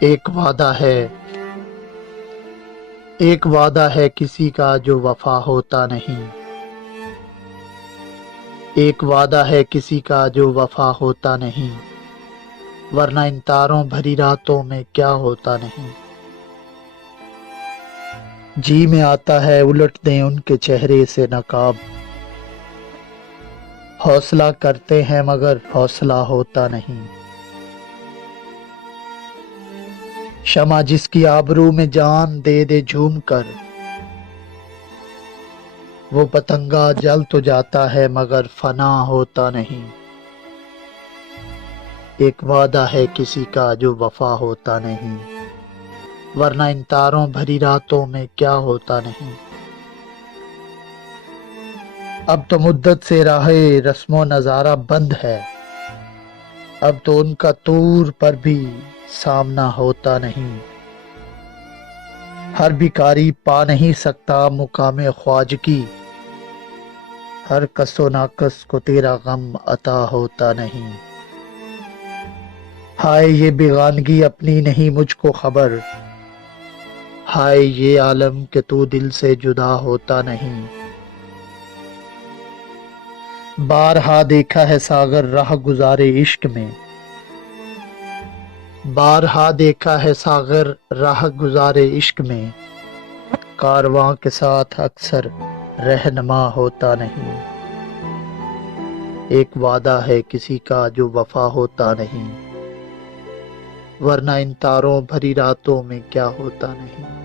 ایک وعدہ ہے کسی کا جو وفا ہوتا نہیں، ایک وعدہ ہے کسی کا جو وفا ہوتا نہیں، ورنہ ان تاروں بھری راتوں میں کیا ہوتا نہیں۔ جی میں آتا ہے الٹ دیں ان کے چہرے سے نقاب، حوصلہ کرتے ہیں مگر حوصلہ ہوتا نہیں۔ شمع جس کی آبرو میں جان دے دے جھوم کر، وہ پتنگا جل تو جاتا ہے مگر فنا ہوتا نہیں۔ ایک وعدہ ہے کسی کا جو وفا ہوتا نہیں، ورنہ ان تاروں بھری راتوں میں کیا ہوتا نہیں۔ اب تو مدت سے راہ رسم و نظارہ بند ہے، اب تو ان کا طور پر بھی سامنا ہوتا نہیں۔ ہر بھکاری پا نہیں سکتا مقام خواجگی، ہر کس و ناقص کو تیرا غم عطا ہوتا نہیں۔ ہائے یہ بیگانگی اپنی نہیں مجھ کو خبر، ہائے یہ عالم کہ تو دل سے جدا ہوتا نہیں۔ بارہا دیکھا ہے ساغر راہ گزار عشق میں، بارہا دیکھا ہے ساغر راہ گزار عشق میں، کارواں کے ساتھ اکثر رہنما ہوتا نہیں۔ ایک وعدہ ہے کسی کا جو وفا ہوتا نہیں، ورنہ ان تاروں بھری راتوں میں کیا ہوتا نہیں۔